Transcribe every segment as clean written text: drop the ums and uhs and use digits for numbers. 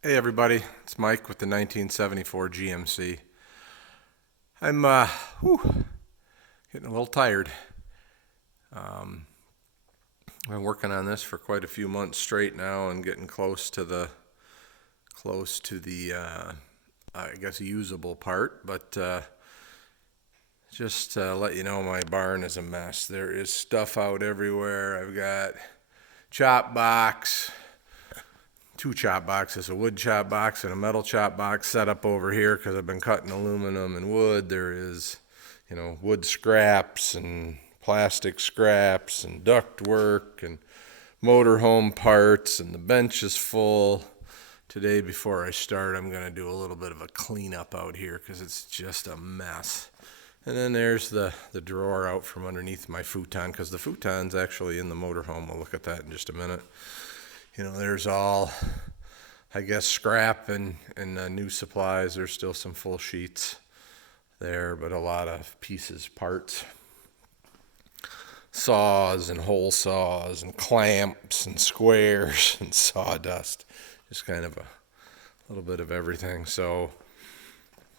Hey everybody, it's Mike with the 1974 GMC. I'm getting a little tired. Um, I've been working on this for quite a few months straight now and getting close to the I guess usable part, but just to let you know my barn is a mess. There is stuff out everywhere. I've got chop box, two chop boxes, a wood chop box and a metal chop box set up over here because I've been cutting aluminum and wood. There is, wood scraps and plastic scraps and duct work and motorhome parts, and the bench is full. Today, before I start, I'm going to do a little bit of a cleanup out here because it's just a mess. And then there's the drawer out from underneath my futon because the futon's actually in the motorhome. We'll look at that in just a minute. There's all, I guess, scrap and new supplies. There's still some full sheets there, but a lot of pieces, parts, saws and hole saws and clamps and squares and sawdust. Just kind of a little bit of everything. So,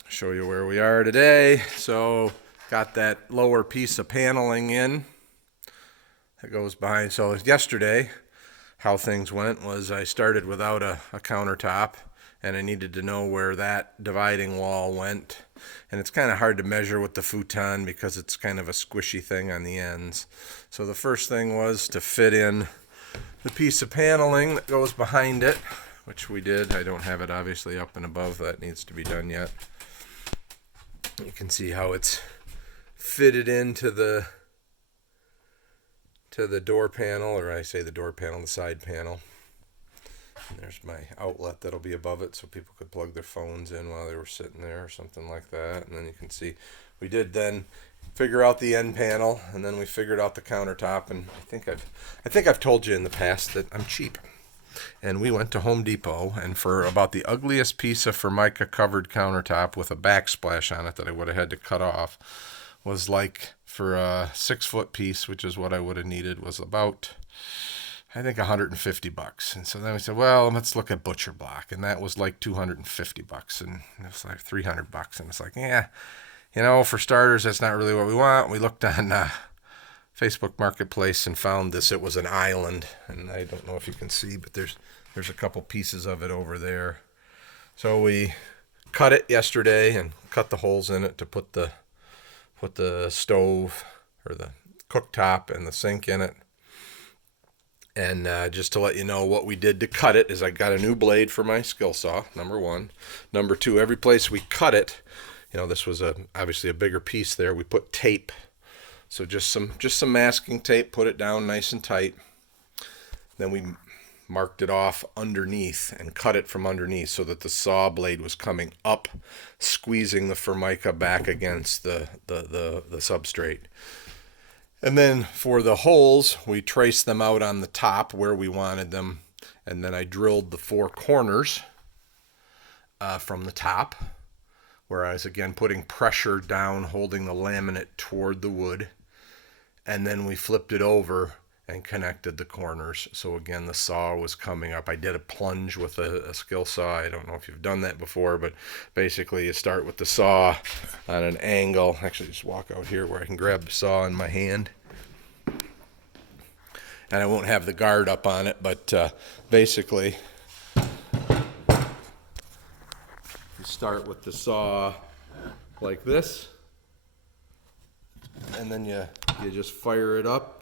show you where we are today. So, got that lower piece of paneling in that goes behind. So, yesterday, how things went was I started without a countertop, and I needed to know where that dividing wall went. And it's kind of hard to measure with the futon because it's kind of a squishy thing on the ends. So the first thing was to fit in the piece of paneling that goes behind it, which we did. I don't have it obviously up and above. That needs to be done yet. You can see how it's fitted into the door panel, or I say the door panel, the side panel. And there's my outlet that'll be above it so people could plug their phones in while they were sitting there or something like that. And then you can see we did then figure out the end panel, and then we figured out the countertop. And I think I've told you in the past that I'm cheap. And we went to Home Depot, and for about the ugliest piece of Formica covered countertop with a backsplash on it that I would have had to cut off, was like, for a 6-foot piece, which is what I would have needed, was about, I think, $150. And so then we said, well, let's look at butcher block, and that was like $250, and it was like $300, and it's like, yeah, for starters, that's not really what we want. We looked on Facebook Marketplace and found this. It was an island, and I don't know if you can see, but there's a couple pieces of it over there. So we cut it yesterday and cut the holes in it to put the stove or the cooktop and the sink in it. And just to let you know what we did to cut it is I got a new blade for my skill saw, number one. Number two, every place we cut it, this was obviously a bigger piece there, we put tape. So just some masking tape, put it down nice and tight. Then we marked it off underneath and cut it from underneath so that the saw blade was coming up, squeezing the Formica back against the substrate. And then for the holes, we traced them out on the top where we wanted them, and then I drilled the 4 corners from the top, where I was again putting pressure down, holding the laminate toward the wood, and then we flipped it over and connected the corners. So again, the saw was coming up. I did a plunge with a skill saw. I don't know if you've done that before, but basically you start with the saw on an angle. Actually, just walk out here where I can grab the saw in my hand. And I won't have the guard up on it, but basically you start with the saw like this, and then you just fire it up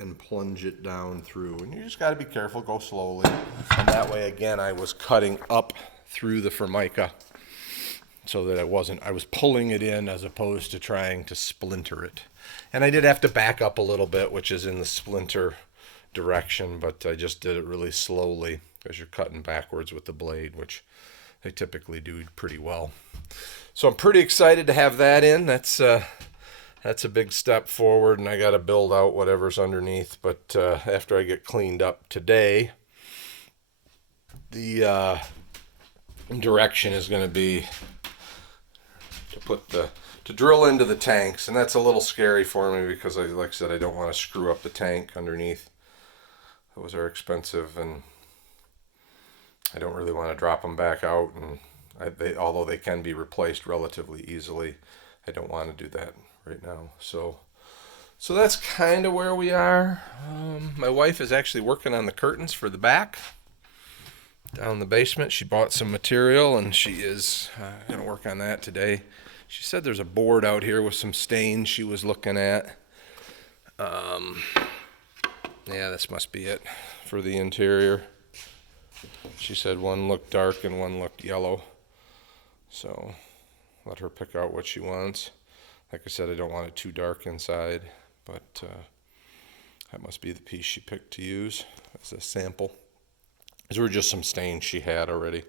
and plunge it down through. And you just got to be careful, go slowly. And that way, again, I was cutting up through the Formica so that I was pulling it in as opposed to trying to splinter it. And I did have to back up a little bit, which is in the splinter direction, but I just did it really slowly because you're cutting backwards with the blade, which they typically do pretty well. So I'm pretty excited to have that in. That's a big step forward, and I got to build out whatever's underneath. But after I get cleaned up today, the direction is going to be to drill into the tanks, and that's a little scary for me because, like I said, I don't want to screw up the tank underneath. Those are expensive, and I don't really want to drop them back out, and although they can be replaced relatively easily, I don't want to do that right now. So that's kind of where we are. My wife is actually working on the curtains for the back down in the basement. She bought some material, and she is going to work on that today. She said there's a board out here with some stains she was looking at. Yeah, this must be it for the interior. She said one looked dark and one looked yellow. So let her pick out what she wants. Like I said, I don't want it too dark inside, but that must be the piece she picked to use as a sample. These were just some stains she had already.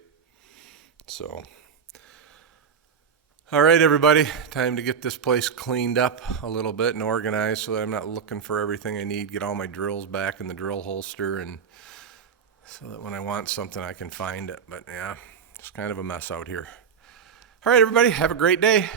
So, all right, everybody, time to get this place cleaned up a little bit and organized so that I'm not looking for everything I need, get all my drills back in the drill holster, and so that when I want something I can find it. But yeah, it's kind of a mess out here. All right, everybody, have a great day.